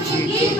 一起。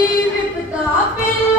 the ਵਿਪਤਾ pill